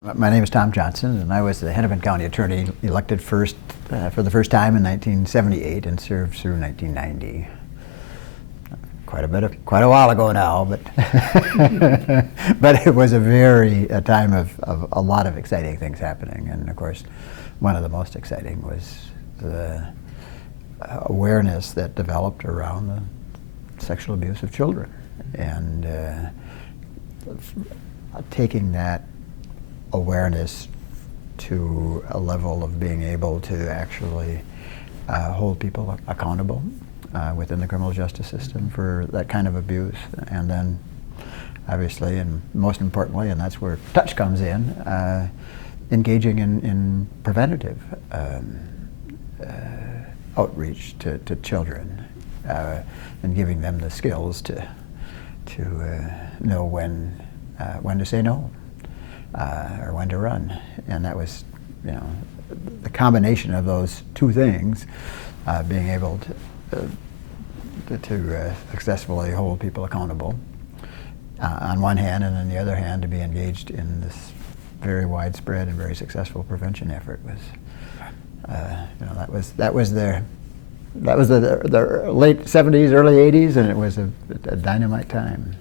My name is Tom Johnson, and I was the Hennepin County Attorney, elected for the first time in 1978 and served through 1990. Quite a while ago now, but but it was a time of a lot of exciting things happening. And of course, one of the most exciting was the awareness that developed around the sexual abuse of children, and taking that awareness to a level of being able to actually hold people accountable within the criminal justice system for that kind of abuse. And then obviously, and most importantly, and that's where touch comes in, engaging in preventative outreach to children and giving them the skills to know when to say no. Or when to run. And that was, the combination of those two things, being able to successfully hold people accountable on one hand, and on the other hand to be engaged in this very widespread and very successful prevention effort was, that was the late 70s, early 80s, and it was a dynamite time.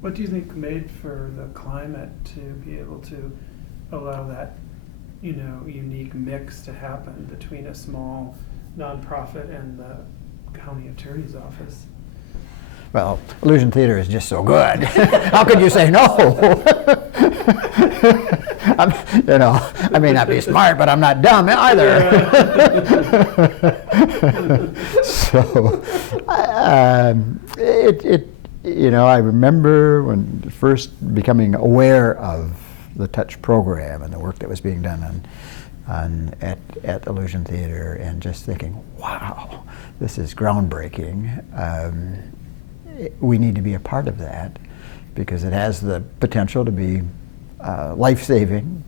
What do you think made for the climate to be able to allow that, unique mix to happen between a small nonprofit and the county attorney's office? Well, Illusion Theater is just so good. How could you say no? I may not be smart, but I'm not dumb either. So, I remember when first becoming aware of the Touch program and the work that was being done at Illusion Theater, and just thinking, wow, this is groundbreaking. We need to be a part of that because it has the potential to be life-saving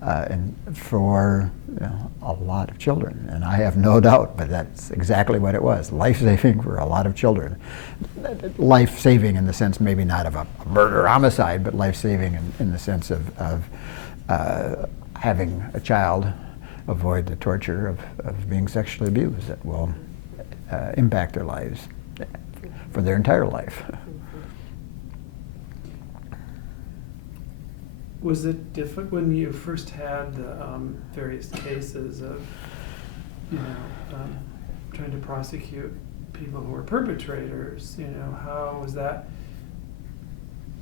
and for a lot of children. And I have no doubt, but that's exactly what it was, life-saving for a lot of children. Life-saving in the sense maybe not of a murder-homicide, but life-saving in the sense of having a child avoid the torture of being sexually abused that will impact their lives for their entire life. Was it different when you first had the various cases of, trying to prosecute people who were perpetrators? How was that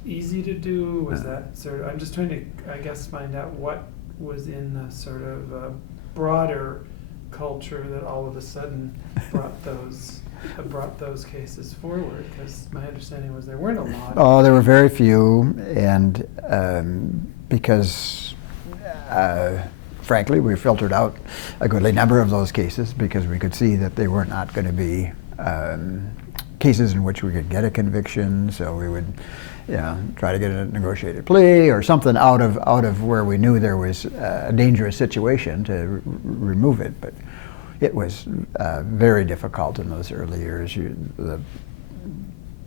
easy to do? Was that sort of? I'm just trying to, I guess, find out what was in the sort of broader culture that all of a sudden brought those cases forward, because my understanding was there weren't a lot. Oh, there were very few, and because frankly, we filtered out a goodly number of those cases because we could see that they were not going to be cases in which we could get a conviction. So we would, try to get a negotiated plea or something out of where we knew there was a dangerous situation to remove it. But it was very difficult in those early years. The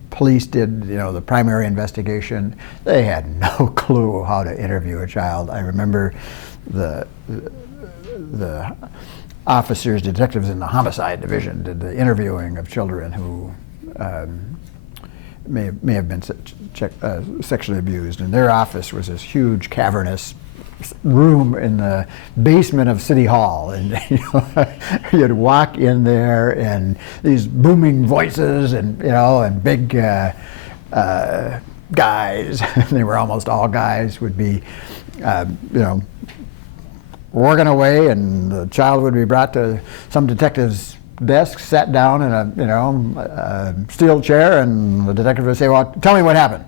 police did, the primary investigation. They had no clue how to interview a child. I remember the officers, detectives in the homicide division did the interviewing of children who may have been sexually abused, and their office was this huge cavernous room in the basement of City Hall, and you'd walk in there and these booming voices and big guys, they were almost all guys, would be working away, and the child would be brought to some detective's desk, sat down in a steel chair, and the detective would say, "Well, tell me what happened."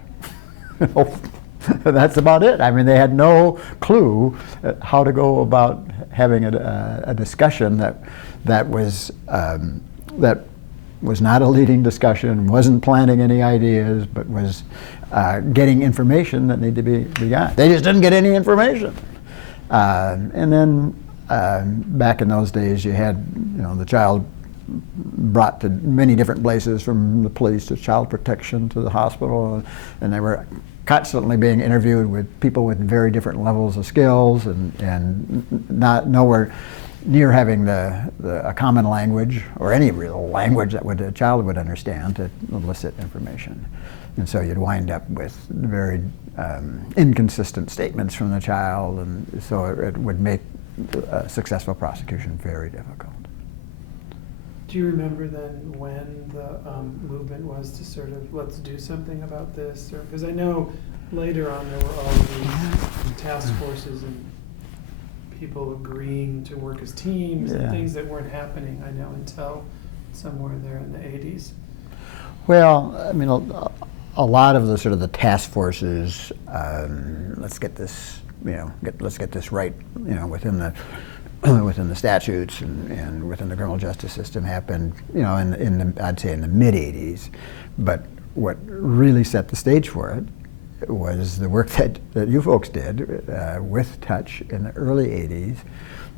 That's about it. I mean, they had no clue how to go about having a discussion that was not a leading discussion, wasn't planting any ideas, but was getting information that needed to be got. They just didn't get any information. And then back in those days, you had the child brought to many different places, from the police to child protection to the hospital, and they were constantly being interviewed with people with very different levels of skills, and not nowhere near having a common language or any real language that a child would understand to elicit information. And so you'd wind up with very inconsistent statements from the child, and so it would make a successful prosecution very difficult. Do you remember then when the movement was to sort of, let's do something about this? Or because I know later on there were all of these task forces and people agreeing to work as teams and things that weren't happening, I know, until somewhere there in the 80s. Well, I mean, a lot of the sort of the task forces, let's get this, let's get this right, within the statutes and within the criminal justice system happened, I'd say in the mid 80s. But what really set the stage for it was the work that you folks did with Touch in the early 80s,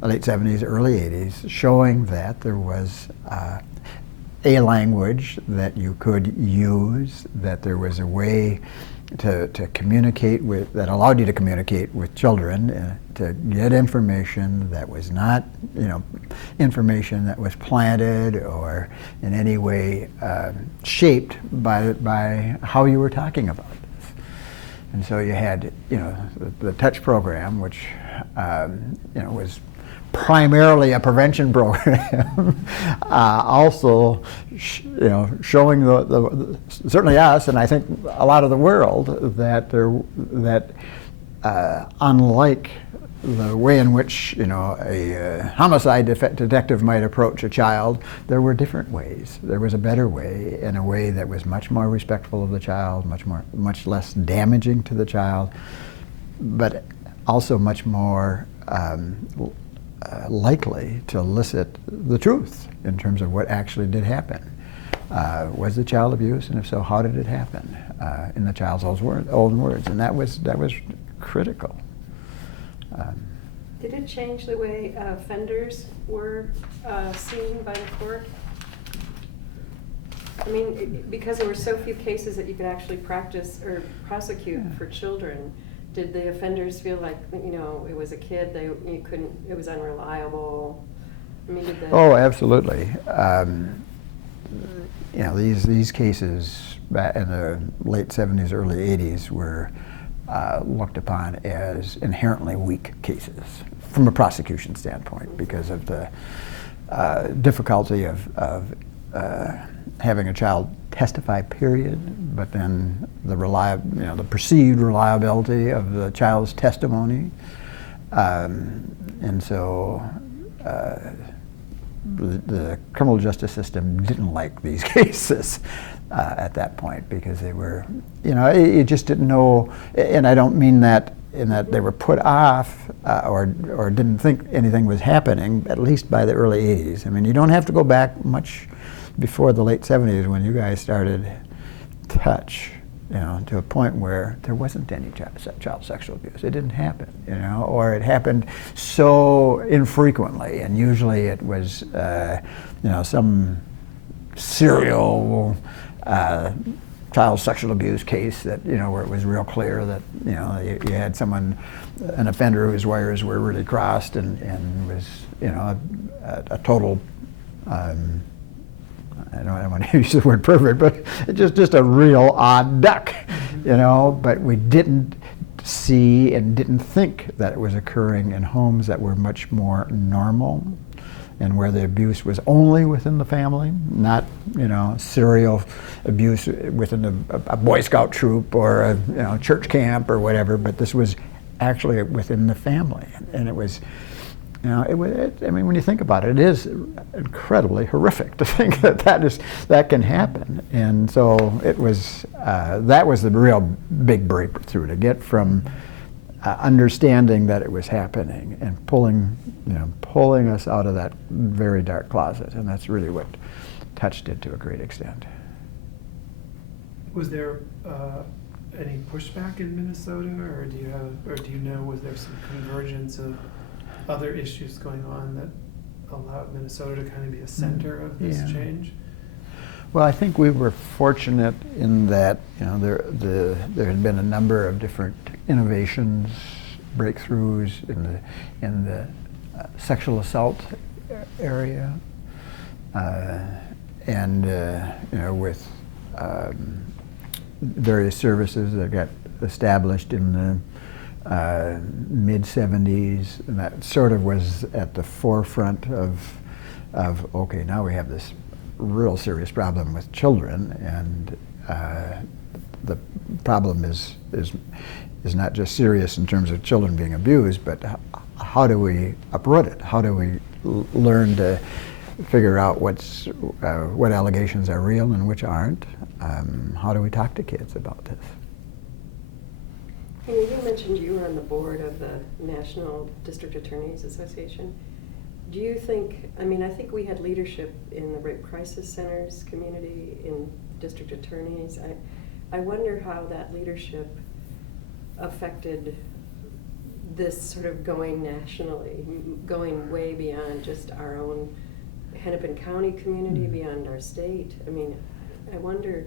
late 70s, early 80s, showing that there was a language that you could use, that there was a way to communicate with, that allowed you to communicate with children, to get information that was not, information that was planted or in any way shaped by how you were talking about this. And so you had, the Touch program, which, was primarily a prevention program, also, showing certainly us, and I think a lot of the world, that unlike the way in which a homicide detective might approach a child, there were different ways. There was a better way, in a way that was much more respectful of the child, much less damaging to the child, but also much more likely to elicit the truth in terms of what actually did happen. Was the child abused, and if so, how did it happen? In the child's own words, and that was critical. Did it change the way offenders were seen by the court? I mean, because there were so few cases that you could actually practice or prosecute for children, did the offenders feel like, it was a kid, it was unreliable? I mean, did Oh, absolutely. These cases back in the late 70s, early 80s were looked upon as inherently weak cases from a prosecution standpoint, because of the difficulty of having a child testify, period, but then the perceived reliability of the child's testimony, and so the criminal justice system didn't like these cases at that point, because they were, it just didn't know, and I don't mean that in that they were put off or didn't think anything was happening, at least by the early 80s. I mean, you don't have to go back much before the late 70s when you guys started Touch, to a point where there wasn't any child sexual abuse. It didn't happen, or it happened so infrequently, and usually it was, some serial child sexual abuse case that, where it was real clear that, you had an offender whose wires were really crossed and was, a total, I don't want to use the word perfect, but just a real odd duck, but we didn't see and didn't think that it was occurring in homes that were much more normal, and where the abuse was only within the family, not, serial abuse within a Boy Scout troop or a church camp or whatever, but this was actually within the family. And it was, I mean, when you think about it, it is incredibly horrific to think that can happen. And so it was, that was the real big breakthrough, to get from understanding that it was happening and pulling us out of that very dark closet. And that's really what Touch did to a great extent. Was there any pushback in Minnesota, or do you know, was there some convergence of other issues going on that allowed Minnesota to kind of be a center of this Yeah. change? Well, I think we were fortunate in that, you know, there had been a number of different innovations, breakthroughs in the sexual assault area, and you know, with various services that got established in the mid-70s, and that sort of was at the forefront of okay, now we have this real serious problem with children, and the problem is not just serious in terms of children being abused, but how do we uproot it? How do we learn to figure out what allegations are real and which aren't? How do we talk to kids about this? You mentioned you were on the board of the National District Attorneys Association. Do you think, I mean, I think we had leadership in the rape crisis centers community, in district attorneys. I wonder how that leadership affected this sort of going nationally, going way beyond just our own Hennepin County community, beyond our state. I mean, I wonder,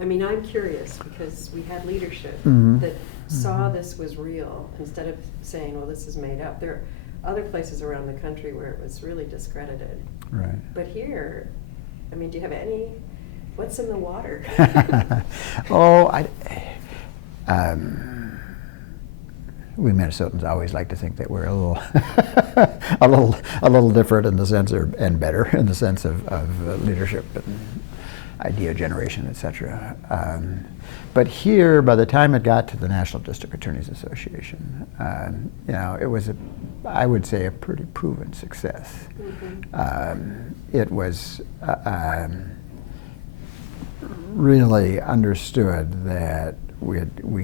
I mean, I'm curious because we had leadership that saw this was real instead of saying, well, this is made up. There are other places around the country where it was really discredited. Right. But here, I mean, do you have any, what's in the water? Oh, we Minnesotans always like to think that we're a little, a little different in the sense and better in the sense of leadership and idea generation, etc. But here, by the time it got to the National District Attorneys Association, you know, it was I would say, a pretty proven success. It was really understood that we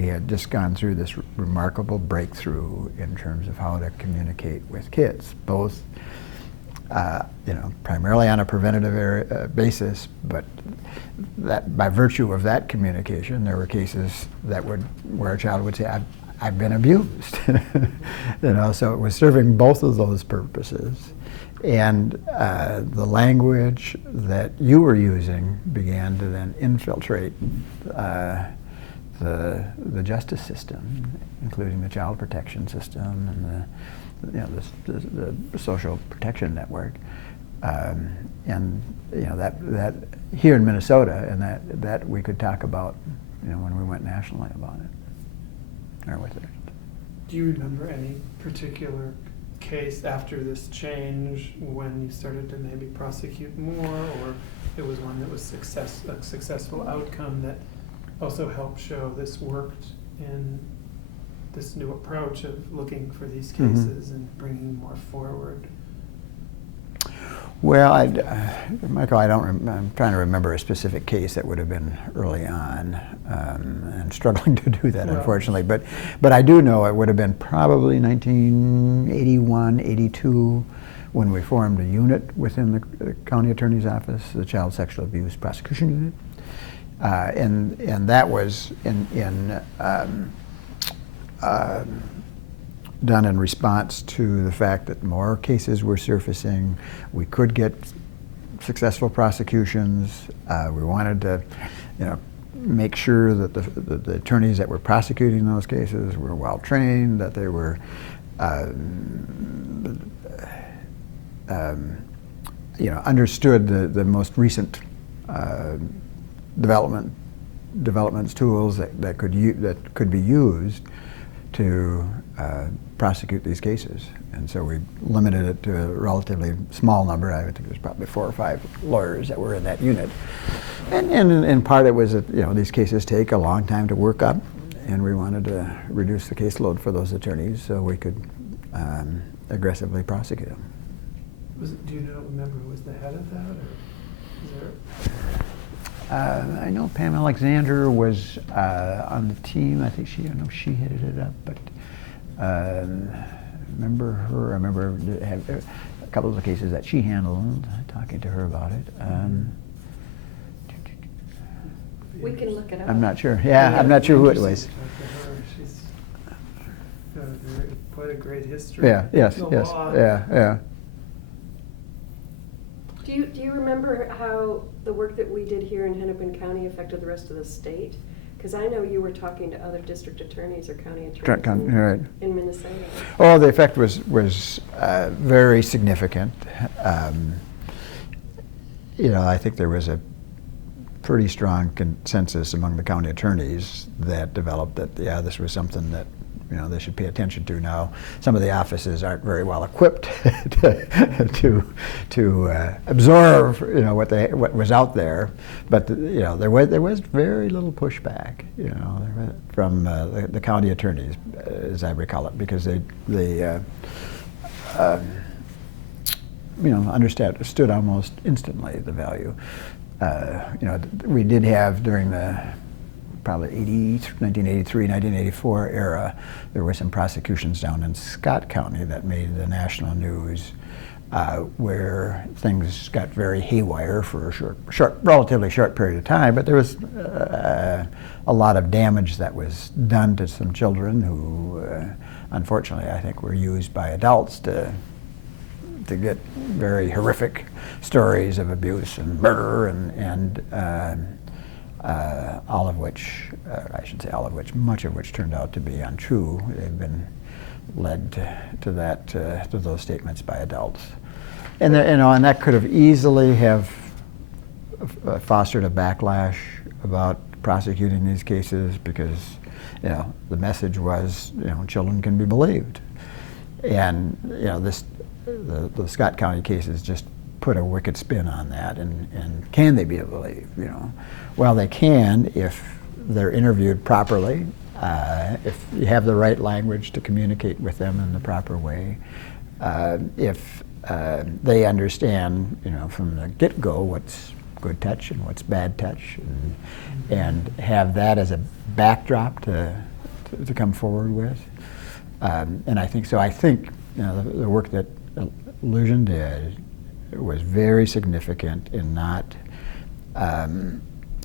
had just gone through this remarkable breakthrough in terms of how to communicate with kids, both you know, primarily on a preventative basis, but that by virtue of that communication, there were cases that where a child would say, I've been abused. You know, so it was serving both of those purposes. And the language that you were using began to then infiltrate the justice system, including the child protection system and the social protection network, and you know that here in Minnesota, and that we could talk about, you know, when we went nationally about it, or with it. Do you remember any particular case after this change when you started to maybe prosecute more, or it was one that was a successful outcome that also helped show this worked in this new approach of looking for these cases and bringing more forward? Well, Michael, I'm trying to remember a specific case that would have been early on, and struggling to do that, unfortunately. But I do know it would have been probably 1981, 82, when we formed a unit within the county attorney's office, the Child Sexual Abuse Prosecution Unit, and that was done in response to the fact that more cases were surfacing. We could get successful prosecutions. We wanted to, you know, make sure that the attorneys that were prosecuting those cases were well trained, that they were, you know, understood the most recent developments, tools that could be used to prosecute these cases. And so we limited it to a relatively small number. I think it was probably 4 or 5 lawyers that were in that unit. And in part it was that, you know, these cases take a long time to work up, and we wanted to reduce the caseload for those attorneys so we could aggressively prosecute them. Do you remember who was the head of that, or is there? I know Pam Alexander was on the team. I think she headed it up, but remember her. I remember a couple of the cases that she handled, talking to her about it. We can look it up. I'm not sure. Yeah, I'm not sure who it was. She's got quite a great history. Yeah, yes, A yes, lot. yeah. Do you remember how the work that we did here in Hennepin County affected the rest of the state? Because I know you were talking to other district attorneys or county attorneys Right. in Minnesota. Oh, the effect was very significant. I think there was a pretty strong consensus among the county attorneys that developed that, this was something that, they should pay attention to now. Some of the offices aren't very well equipped to absorb, what was out there. But, there was very little pushback, from the county attorneys, as I recall it, because they understood almost instantly the value. We did have during the probably 1983, 1984 era, there were some prosecutions down in Scott County that made the national news, where things got very haywire for a relatively short period of time, but there was a lot of damage that was done to some children who, unfortunately, I think were used by adults to get very horrific stories of abuse and murder and all of which, much of which turned out to be untrue. They've been led to those statements by adults. And that could have easily have fostered a backlash about prosecuting these cases because, the message was, children can be believed. And, the Scott County cases just put a wicked spin on that, and can they be believed? Well, they can if they're interviewed properly, if you have the right language to communicate with them in the proper way, if they understand, from the get-go what's good touch and what's bad touch, and have that as a backdrop to come forward with. And I think so. I think the work that Illusion did was very significant in not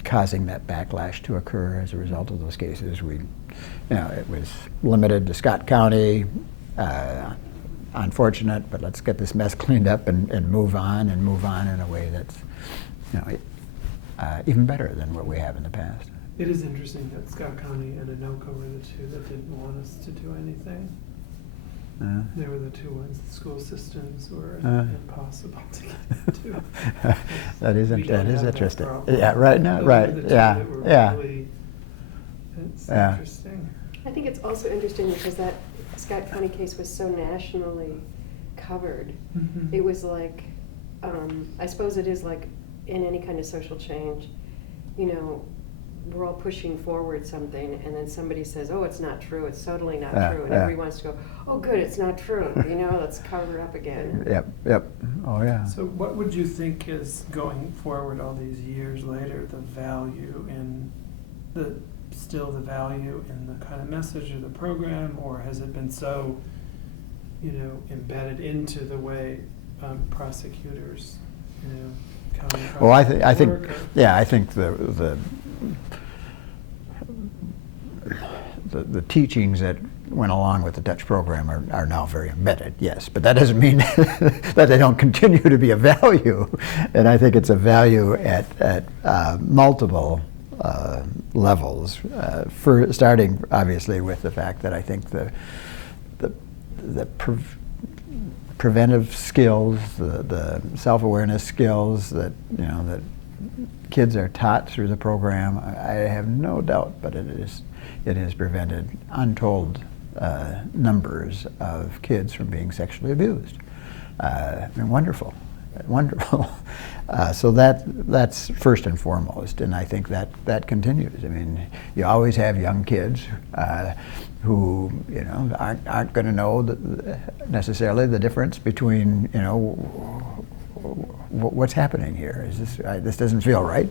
causing that backlash to occur as a result of those cases. It was limited to Scott County. Unfortunate, but let's get this mess cleaned up and move on in a way that's even better than what we have in the past. It is interesting that Scott County and Anoka were the two that didn't want us to do anything. They were the two ones. The school systems were impossible to get to. That is We don't have that interesting. problem. Yeah, right now, Those right. were the two Yeah, that were yeah. really- it's Yeah. interesting. I think it's also interesting because that Scott County case was so nationally covered. Mhm. It was like, I suppose it is like in any kind of social change, we're all pushing forward something and then somebody says, oh, it's not true, it's totally not true. And everybody wants to go, oh, good, it's not true, let's cover it up again. Yep. Oh, yeah. So what would you think is going forward all these years later, the value in the value in the kind of message of the program, or has it been so, embedded into the way prosecutors, county Well, I prosecutors think, work, or- I think the teachings that went along with the Touch program are now very embedded, yes, but that doesn't mean that they don't continue to be a value. And I think it's a value at multiple levels. For starting, obviously, with the fact that I think the preventive skills, the self-awareness skills that that kids are taught through the program, I have no doubt, but it has prevented untold numbers of kids from being sexually abused. Wonderful. So that's first and foremost, and I think that continues. I mean, you always have young kids who aren't going to know necessarily the difference between what's happening here. Is this doesn't feel right?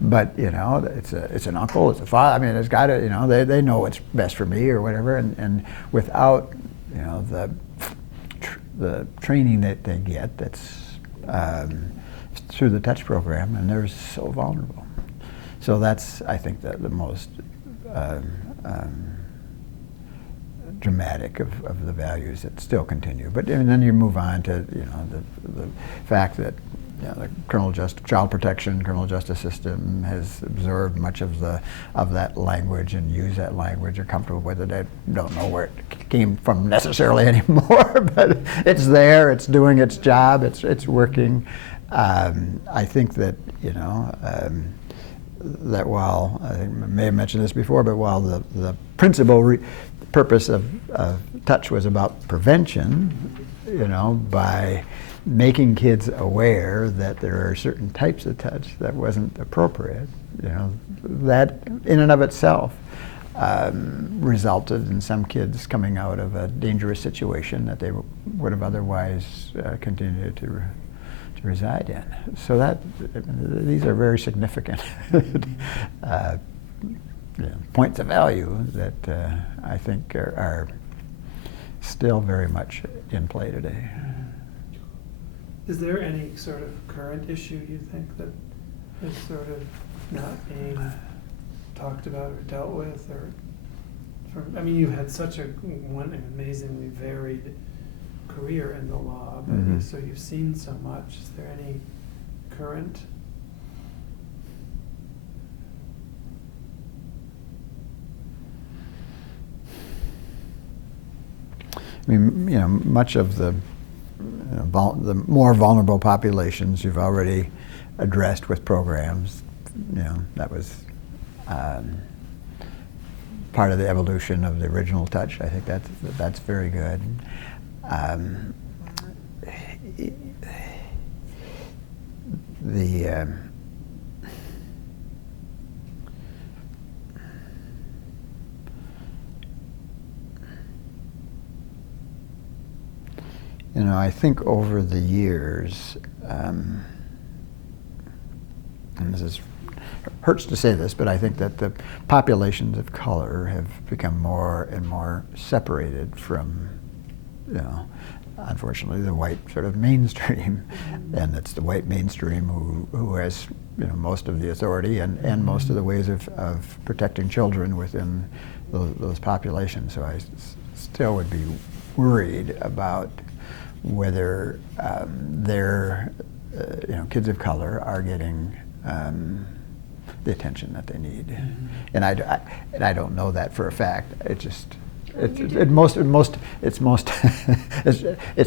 But it's an uncle, it's a father. I mean, it's got to they know what's best for me or whatever, and without the training that they get, that's through the Touch program, and they're so vulnerable. So that's, I think, the most dramatic of the values that still continue. But then you move on to the fact that the child protection, criminal justice system has absorbed much of that language and use that language, are comfortable with it. I don't know where it came from necessarily anymore, but it's there, it's doing its job, it's working. I think that, that while, I think I may have mentioned this before, but while the principal purpose of touch was about prevention, by making kids aware that there are certain types of touch that wasn't appropriate, that in and of itself resulted in some kids coming out of a dangerous situation that they would have otherwise continued to reside in. So these are very significant points of value that I think are still very much in play today. Is there any sort of current issue you think that is sort of not being talked about or dealt with, you've had such one amazingly varied career in the law, but so you've seen so much. Is there any current? Much of the more vulnerable populations you've already addressed with programs. That was part of the evolution of the original touch. I think that's very good. I think over the years, and hurts to say this, but I think that the populations of color have become more and more separated from, unfortunately, the white sort of mainstream. And it's the white mainstream who has, most of the authority and most of the ways of protecting children within those populations. So I still would be worried about whether kids of color are getting the attention that they need, and I don't know that for a fact. It's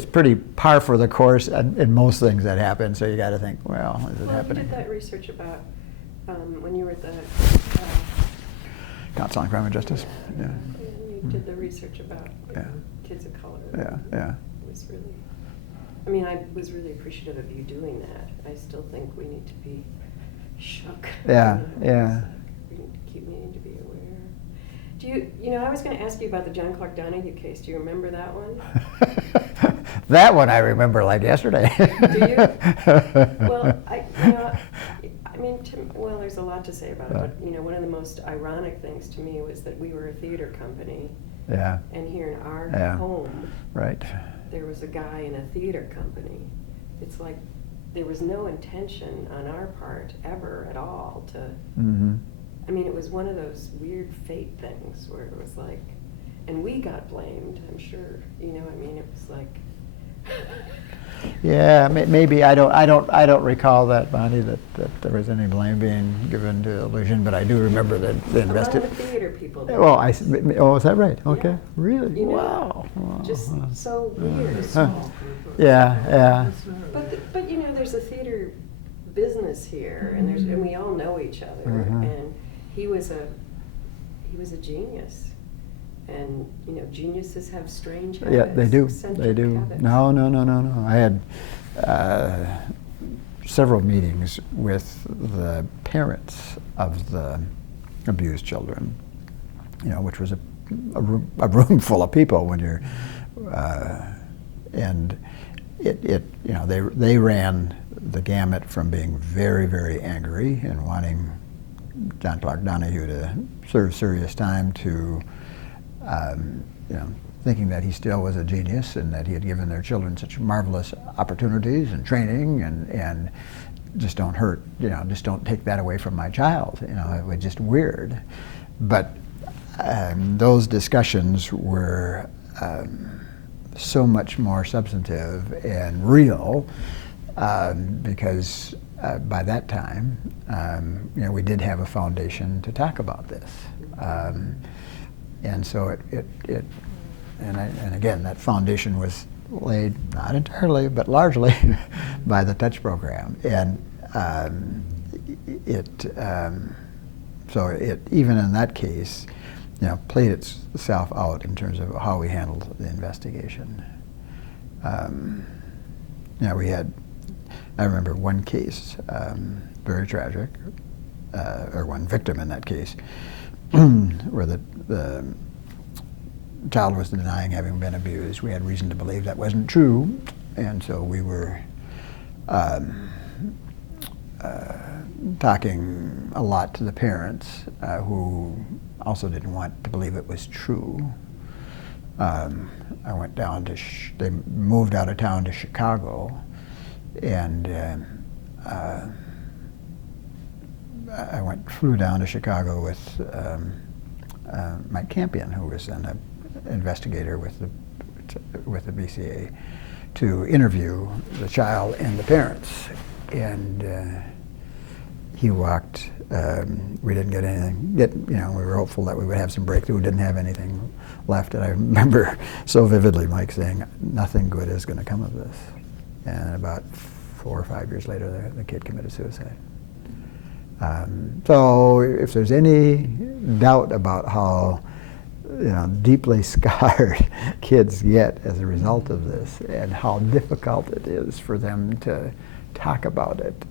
pretty par for the course in most things that happen. So you got to think, well, is it happening? You did that research about when you were at the Council on Crime and Justice. Yeah. You did the research about kids of color. Yeah. It was really. I was really appreciative of you doing that. I still think we need to be shook. Yeah. We need to keep needing to be aware. Do you, I was going to ask you about the John Clark Donahue case. Do you remember that one? That one I remember like yesterday. Do you? Well, there's a lot to say about it, but one of the most ironic things to me was that we were a theater company. Yeah. And here in our home, right, there was a guy in a theater company. It's like there was no intention on our part ever at all to. It was one of those weird fate things where it was like, and we got blamed. I'm sure, it was like. Yeah, maybe I don't recall that, Bonnie, that there was any blame being given to Illusion, but I do remember that the investigation. The theater people. Did. Well, is that right? Okay, yeah. Really? Wow. Just so weird. Yeah. But there's a theater business here, and we all know each other, and he was a genius. And geniuses have strange habits. Yeah, they do. Eccentric They do. habits. No. I had several meetings with the parents of the abused children. Which was a room full of people when you're, and they ran the gamut from being very, very angry and wanting John Clark Donahue to serve serious time to. Thinking that he still was a genius and that he had given their children such marvelous opportunities and training and just don't hurt, just don't take that away from my child. It was just weird. But those discussions were so much more substantive and real because by that time, we did have a foundation to talk about this. And so and again, that foundation was laid, not entirely, but largely by the Touch program. And so it, even in that case, played itself out in terms of how we handled the investigation. We had, I remember one case, very tragic, or one victim in that case, where the child was denying having been abused. We had reason to believe that wasn't true, and so we were talking a lot to the parents who also didn't want to believe it was true. I went down to, they moved out of town to Chicago, and I flew down to Chicago with Mike Campion, who was an investigator with the BCA, to interview the child and the parents. And he walked. We didn't get anything. We were hopeful that we would have some breakthrough. We didn't have anything left, and I remember so vividly Mike saying, "Nothing good is going to come of this." And about 4 or 5 years later, the kid committed suicide. So if there's any doubt about how deeply scarred kids get as a result of this, and how difficult it is for them to talk about it,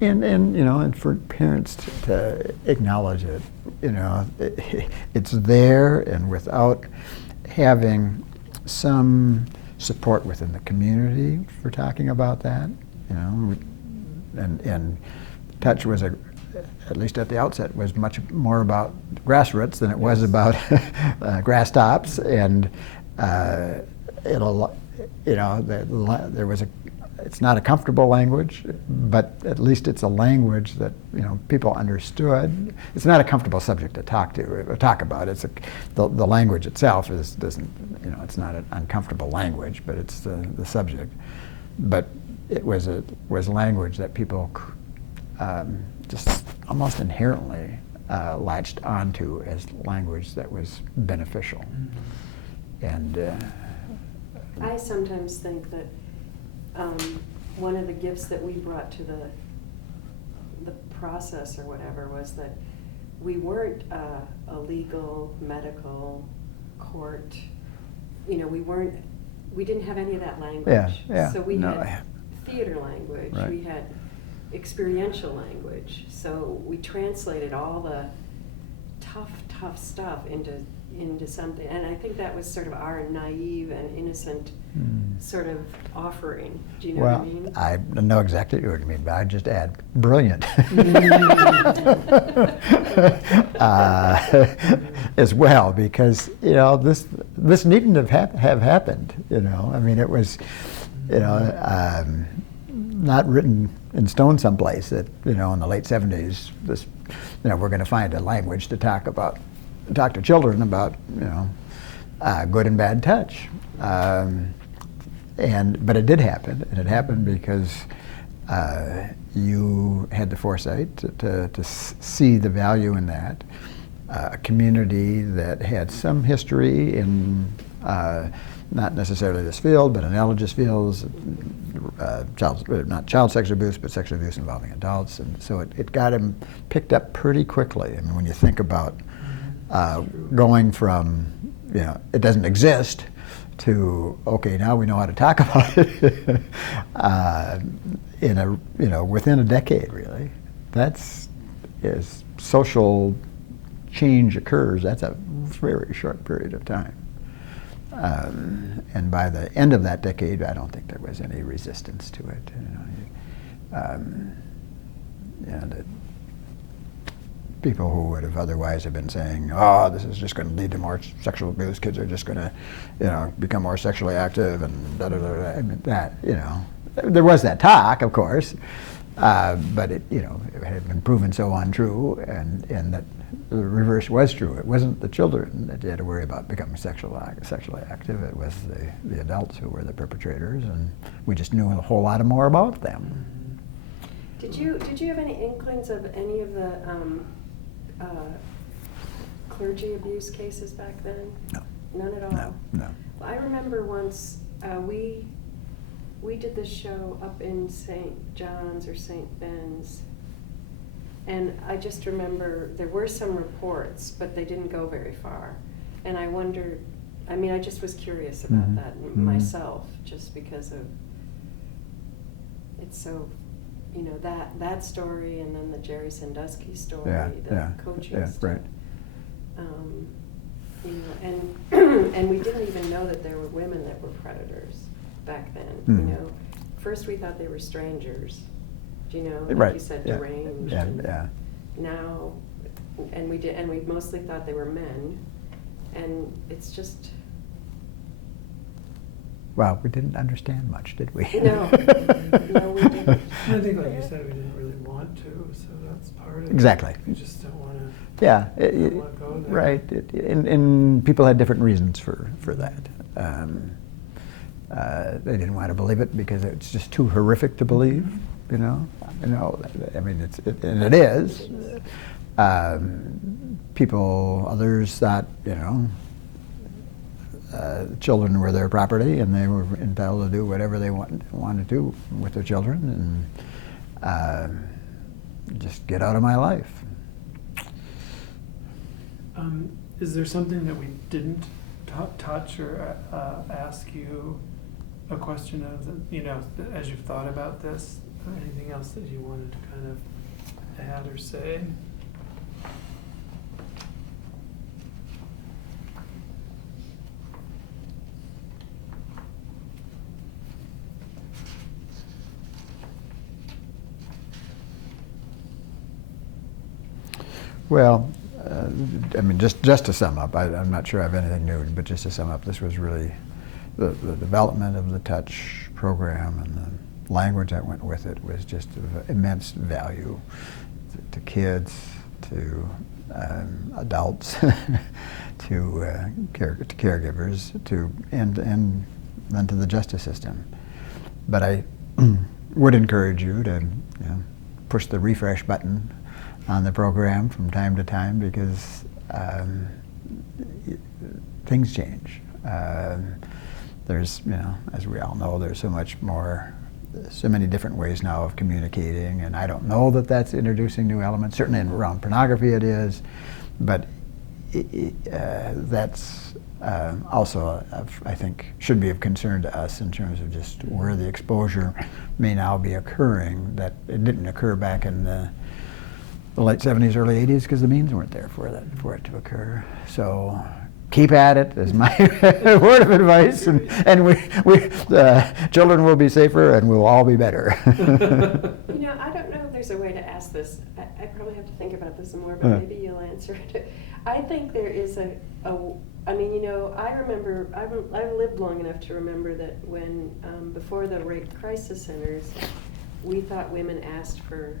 and for parents to acknowledge it, it's there, and without having some support within the community for talking about that, and Touch was at least at the outset, was much more about grassroots than it was about grass tops, and there was it's not a comfortable language, but at least it's a language that people understood. It's not a comfortable subject to talk about. It's the language itself doesn't it's not an uncomfortable language, but it's the subject. But it was language that people just almost inherently latched onto as language that was beneficial. And I sometimes think that one of the gifts that we brought to the process or whatever was that we weren't a legal, medical court. We didn't have any of that language. Yeah. So we had theater language. Right. We had experiential language. So we translated all the tough stuff into something, and I think that was sort of our naive and innocent sort of offering. Do you know what I mean? I know exactly what you mean, but I'd just add brilliant as well, because this needn't have happened. I mean, it was not written in stone someplace that in the late 70s this we're going to find a language to talk to children about good and bad touch, but it did happen, and it happened because you had the foresight to see the value in that. A community that had some history in not necessarily this field, but analogous fields, not child sexual abuse, but sexual abuse involving adults, and so it got him picked up pretty quickly. I mean, when you think about going from it doesn't exist to okay, now we know how to talk about it within a decade, really. As social change occurs, that's a very short period of time. And by the end of that decade, I don't think there was any resistance to it. The people who would have otherwise have been saying, "Oh, this is just going to lead to more sexual abuse. Kids are just going to, become more sexually active," and da da da. I mean, there was that talk, of course, But it, you know, it had been proven so untrue, and that the reverse was true. It wasn't the children that you had to worry about becoming sexually active. It was the adults who were the perpetrators, and we just knew a whole lot more about them. Did you have any inklings of any of the clergy abuse cases back then? No. None at all? No, no. Well, I remember once we did this show up in St. John's or St. Ben's, and I just remember there were some reports, but they didn't go very far. And I wondered, I mean, I just was curious about Mhm. that Mhm. myself, just because of, it's so, you know, that story, and then the Jerry Sandusky story, Yeah, the yeah, coaching yeah, stuff. right. You know, and and we didn't even know that there were women that were predators back then. Mm. You know, first we thought they were strangers. Do you know, like Right, you said, yeah, deranged. yeah, and yeah. Now, and we mostly thought they were men, and it's just. Well, we didn't understand much, did we? No, no, we didn't. I think, like you said, we didn't really want to, so that's part of it. Exactly. We just don't want to. Yeah, Don't wanna go there. right. And people had different reasons for that. They didn't want to believe it because it's just too horrific to believe. You know, I mean, and it is. Others thought, you know, children were their property, and they were entitled to do whatever they wanted to do with their children, and just get out of my life. Is there something that we didn't touch or ask you a question of, you know, as you've thought about this? Anything else that you wanted to kind of add or say? Well, I mean, just to sum up, I'm not sure I have anything new, but just to sum up, this was really the development of the Touch program, and the language that went with it was just of immense value to kids, to adults, to caregivers, and then to the justice system. But I would encourage you to, you know, push the refresh button on the program from time to time, because things change. There's, you know, as we all know, there's so many different ways now of communicating, and I don't know that that's introducing new elements. Certainly around pornography it is, but that's also, I think, should be of concern to us in terms of just where the exposure may now be occurring, that it didn't occur back in the late 70s, early 80s, because the means weren't there for it to occur. So keep at it is my word of advice, and children will be safer, and we'll all be better. You know, I don't know if there's a way to ask this. I probably have to think about this some more, but maybe you'll answer it. I think there is I mean, you know, I remember, I've lived long enough to remember that when, before the rape crisis centers, we thought women asked for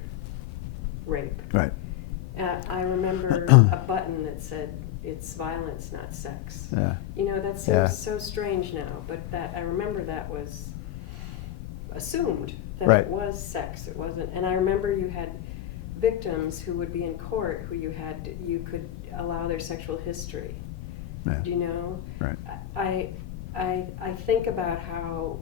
rape. Right. I remember a button that said, "It's violence, not sex." Yeah. You know, that seems so strange now, but I remember that was assumed that Right. it was sex. It wasn't. And I remember you had victims who would be in court who you could allow their sexual history. Yeah. Do you know? Right. I think about how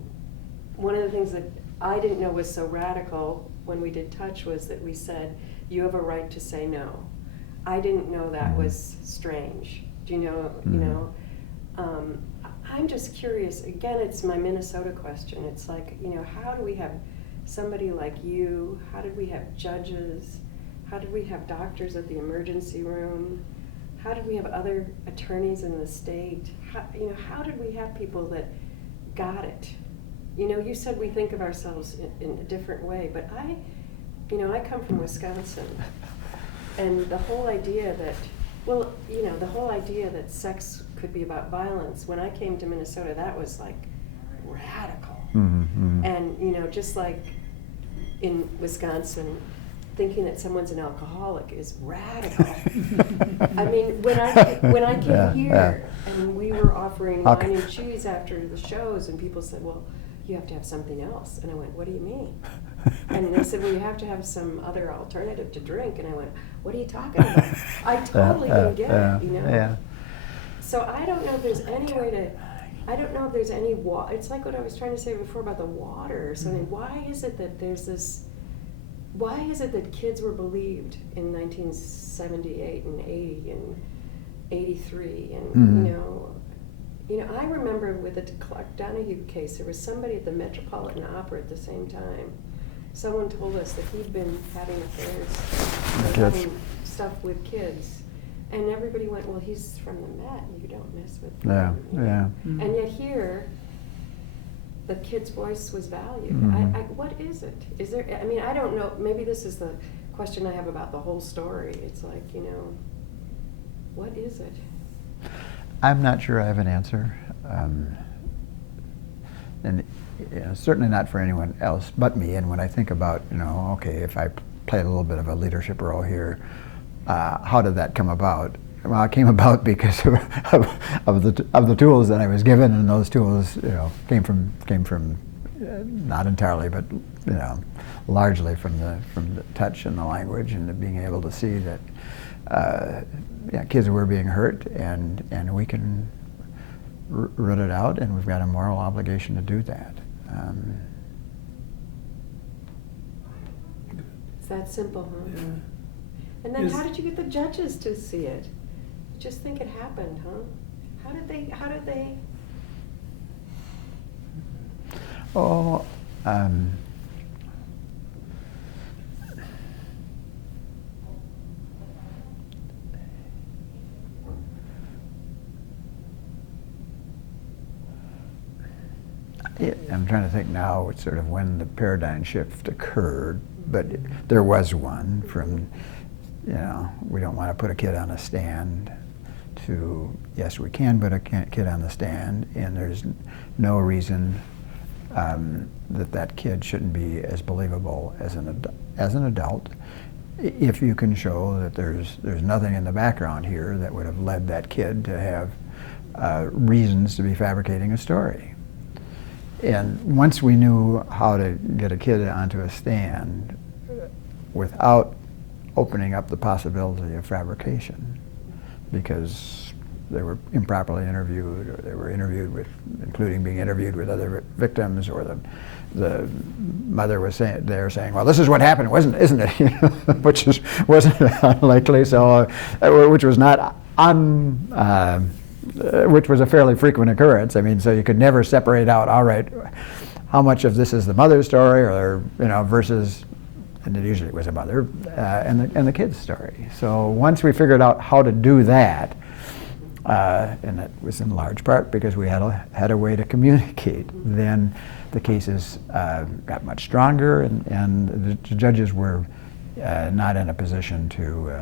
one of the things that I didn't know was so radical when we did Touch was that we said, you have a right to say no. I didn't know that was strange. Do you know? Mm-hmm. You know, I'm just curious. Again, it's my Minnesota question. It's like, you know, how do we have somebody like you? How did we have judges? How did we have doctors at the emergency room? How did we have other attorneys in the state? How did we have people that got it? You know, you said we think of ourselves in a different way, but I come from Wisconsin, and the whole idea that, the whole idea that sex could be about violence, when I came to Minnesota, that was like radical. Mm-hmm. And, you know, just like in Wisconsin, thinking that someone's an alcoholic is radical. I mean, when I came Yeah, here and we were offering Okay. wine and cheese after the shows, and people said, "Well, you have to have something else," and I went, "What do you mean?" And they said, "Well, you have to have some other alternative to drink," and I went, "What are you talking about?" I totally didn't get it, you know. Yeah. So I don't know if there's any way to. I don't know if there's any It's like what I was trying to say before about the water or something. Why is it that there's this? Why is it that kids were believed in 1978 and 80 and 83 and Mhm. you know, I remember with the Clark Donahue case, there was somebody at the Metropolitan Opera at the same time. Someone told us that he'd been having affairs, With or kids. having stuff with kids, and everybody went, "Well, he's from the Met. You don't mess with Yeah, him." yeah. Mm. And yet here, the kid's voice was valued. Mhm. What is it? Is there? I mean, I don't know. Maybe this is the question I have about the whole story. It's like, you know, what is it? I'm not sure I have an answer. And certainly not for anyone else but me. And when I think about, okay, if I played a little bit of a leadership role here, how did that come about? Well, it came about because of the tools that I was given, and those tools, came from not entirely, but largely from the touch and the language, and the being able to see that kids were being hurt, and we can root it out, and we've got a moral obligation to do that. It's that simple, huh? Yeah. And then Is- how did you get the judges to see it? Just think it happened, huh? How did they? Oh, I'm trying to think now, it's sort of when the paradigm shift occurred, but there was one from, we don't want to put a kid on a stand, to, yes, we can put a kid on the stand, and there's no reason that kid shouldn't be as believable as an adult, if you can show that there's nothing in the background here that would have led that kid to have reasons to be fabricating a story. And once we knew how to get a kid onto a stand without opening up the possibility of fabrication, because they were improperly interviewed, or they were interviewed with, including being interviewed with other victims, or the mother was saying, well, this is what happened, isn't it? Which wasn't unlikely. So, which was not which was a fairly frequent occurrence. I mean, so you could never separate out, all right, how much of this is the mother's story, or versus, and it usually was a mother, and the kid's story. So once we figured out how to do that, and it was in large part because we had a way to communicate, then the cases got much stronger, and the judges were not in a position to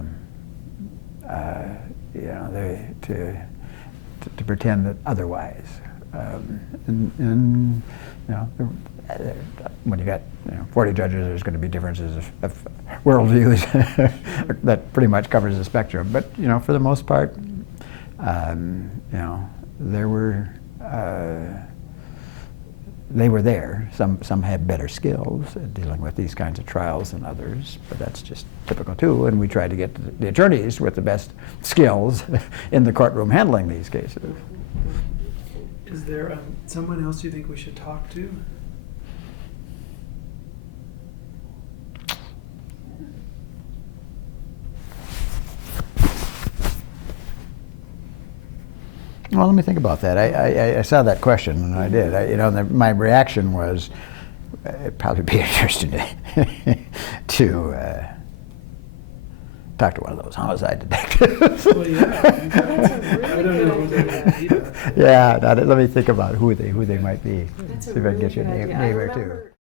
pretend that otherwise. When you got 40 judges, there's going to be differences of worldviews that pretty much covers the spectrum. But for the most part, they were there. Some had better skills at dealing with these kinds of trials than others, but that's just typical too. And we tried to get the attorneys with the best skills in the courtroom handling these cases. Is there someone else you think we should talk to? Well, let me think about that. I saw that question, and I did. My reaction was, it'd probably be interesting to talk to one of those homicide detectives. Well, yeah. That's a really I don't know what good that would be. Yeah, let me think about who they might be. That's See a if I can really get you a good name idea. I or two. remember